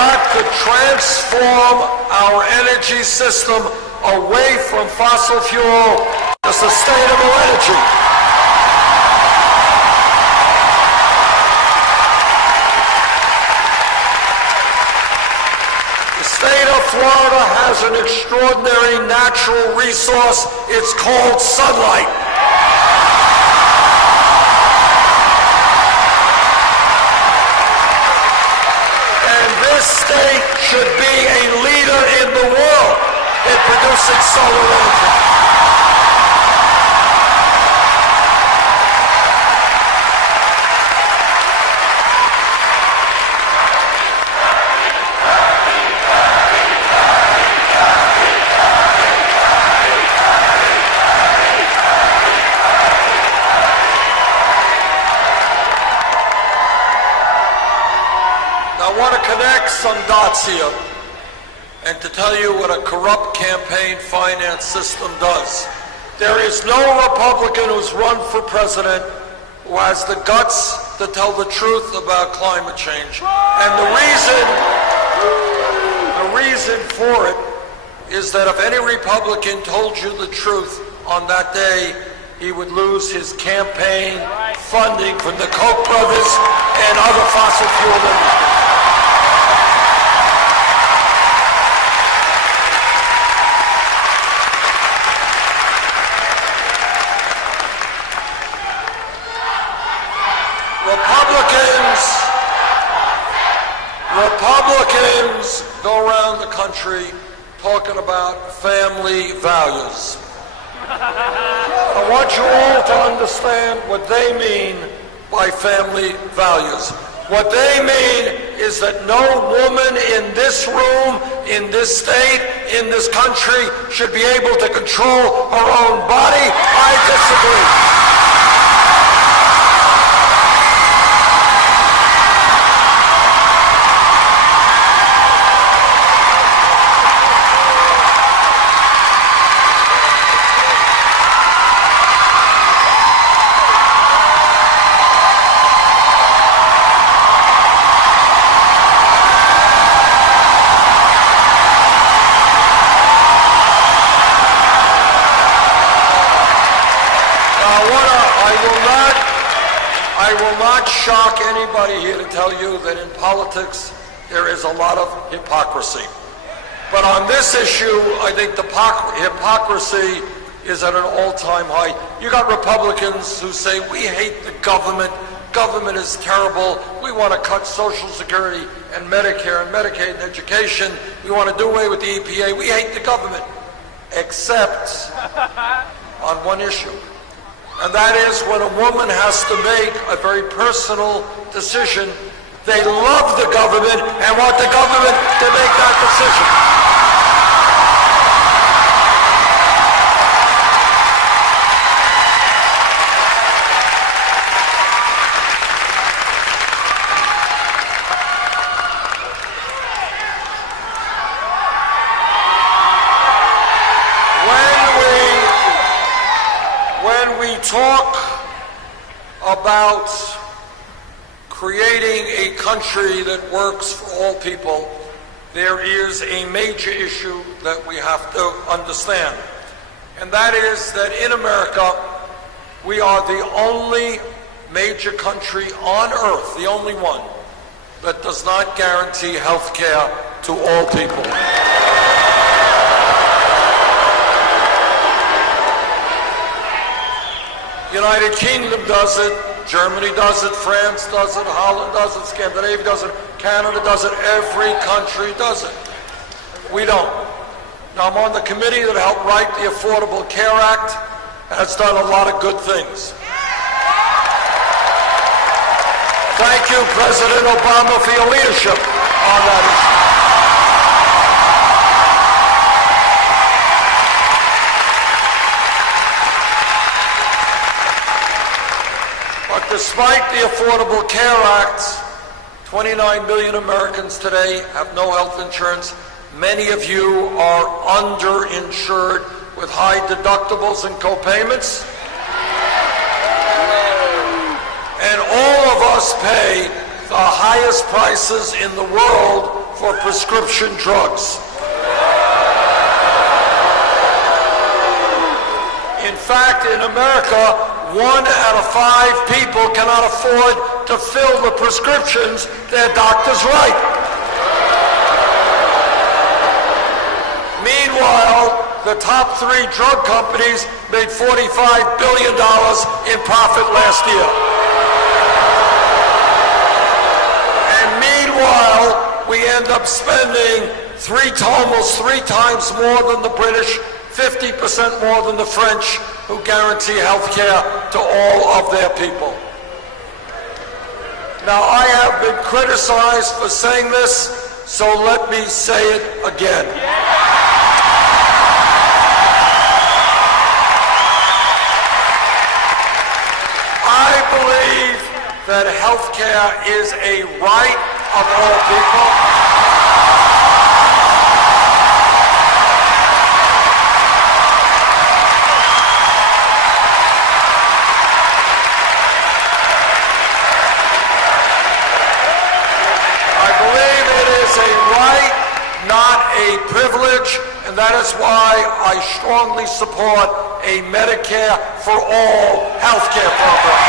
got to transform our energy system away from fossil fuel to sustainable energy. The state of Florida has an extraordinary natural resource. It's called sunlight. This state should be a leader in the world in producing solar energy. I want to connect some dots here and to tell you what a corrupt campaign finance system does. There is no Republican who's run for president who has the guts to tell the truth about climate change. And the reason for it is that if any Republican told you the truth on that day, he would lose his campaign funding from the Koch brothers and other fossil fuel industries. Republicans go around the country talking about family values. I want you all to understand what they mean by family values. What they mean is that no woman in this room, in this state, in this country should be able to control her own body. I disagree. I will not shock anybody here to tell you that in politics there is a lot of hypocrisy. But on this issue, I think the hypocrisy is at an all-time high. You got Republicans who say, we hate the government. Government is terrible. We want to cut Social Security and Medicare and Medicaid and education. We want to do away with the EPA. We hate the government. Except on one issue. And that is when a woman has to make a very personal decision. They love the government and want the government to make that decision. Talk about creating a country that works for all people, there is a major issue that we have to understand. And that is that in America, we are the only major country on earth, the only one, that does not guarantee health care to all people. United Kingdom does it, Germany does it, France does it, Holland does it, Scandinavia does it, Canada does it, every country does it. We don't. Now I'm on the committee that helped write the Affordable Care Act and has done a lot of good things. Thank you, President Obama, for your leadership on that issue. But despite the Affordable Care Act, 29 million Americans today have no health insurance. Many of you are underinsured with high deductibles and co-payments. And all of us pay the highest prices in the world for prescription drugs. In fact, in America, 1 out of 5 people cannot afford to fill the prescriptions their doctors write. Meanwhile, the top 3 drug companies made $45 billion in profit last year. And meanwhile, we end up spending almost 3 times more than the British, 50% more than the French, who guarantee health care to all of their people. Now, I have been criticized for saying this, so let me say it again. I believe that health care is a right of all people. Not a privilege, and that is why I strongly support a Medicare for all health care program.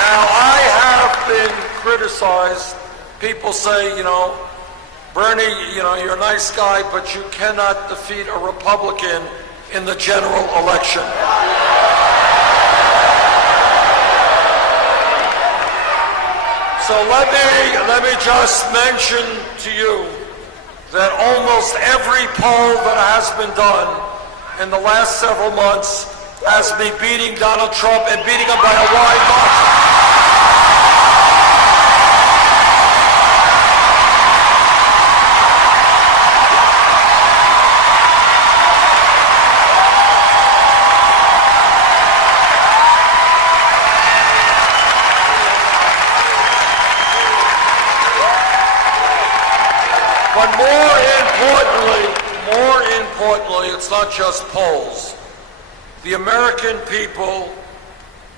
Now, I have been criticized. People say, Bernie, you're a nice guy, but you cannot defeat a Republican in the general election. So let me just mention to you that almost every poll that has been done in the last several months has me beating Donald Trump and beating him by a wide margin. But more importantly, it's not just polls. The American people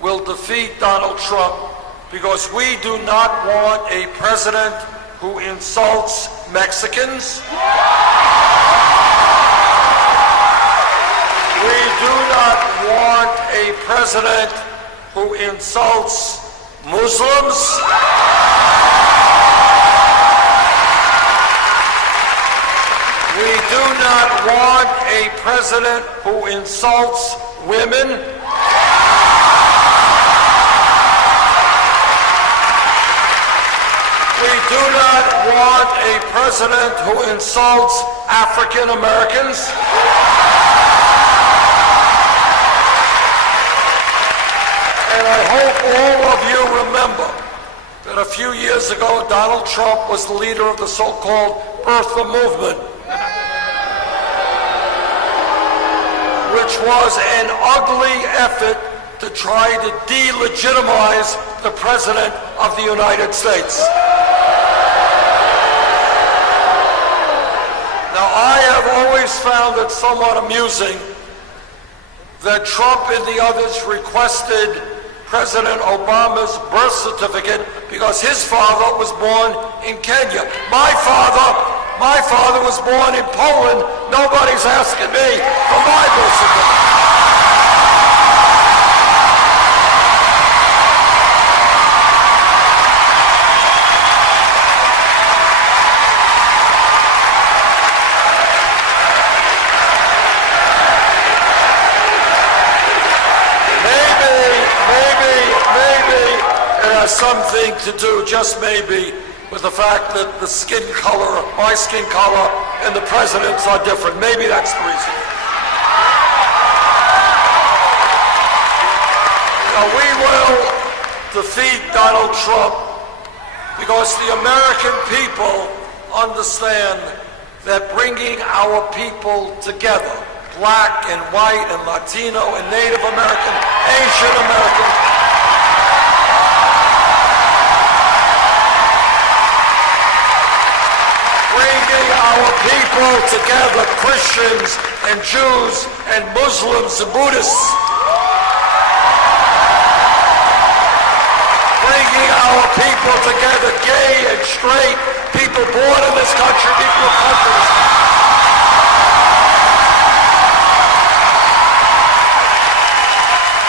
will defeat Donald Trump because we do not want a president who insults Mexicans. We do not want a president who insults Muslims. We do not want a president who insults women. We do not want a president who insults African Americans. And I hope all of you remember that a few years ago, Donald Trump was the leader of the so-called birther movement, which was an ugly effort to try to delegitimize the President of the United States. Now, I have always found it somewhat amusing that Trump and the others requested President Obama's birth certificate because his father was born in Kenya. My father was born in Poland. Nobody's asking me for my birth certificate. Maybe it has something to do, just maybe, with the fact that the skin color, my skin color, and the president's are different. Maybe that's the reason. Now, we will defeat Donald Trump because the American people understand that bringing our people together, black and white and Latino and Native American, Asian American, bringing our people together, Christians and Jews and Muslims and Buddhists, our people together, gay and straight, people born in this country, people of countries.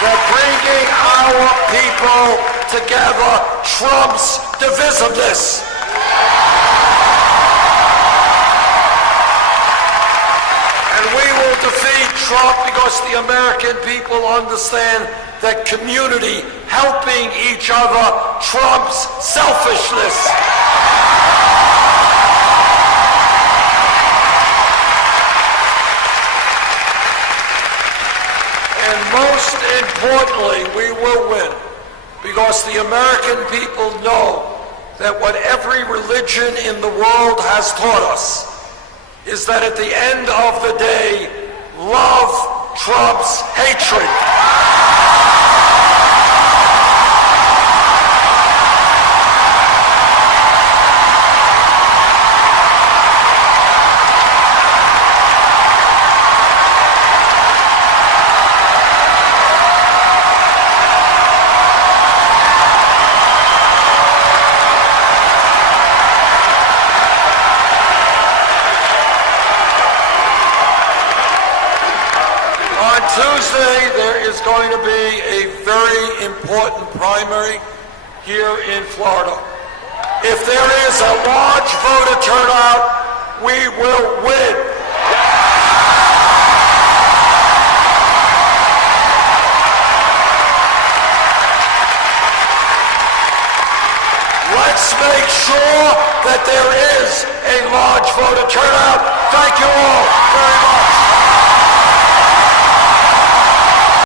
That bringing our people together trumps divisiveness. And we will defeat Trump because the American people understand that community, helping each other, trumps selfishness. And most importantly, we will win because the American people know that what every religion in the world has taught us is that at the end of the day, love trumps hatred. Tuesday, there is going to be a very important primary here in Florida. If there is a large voter turnout, we will win. Let's make sure that there is a large voter turnout. Thank you all very much.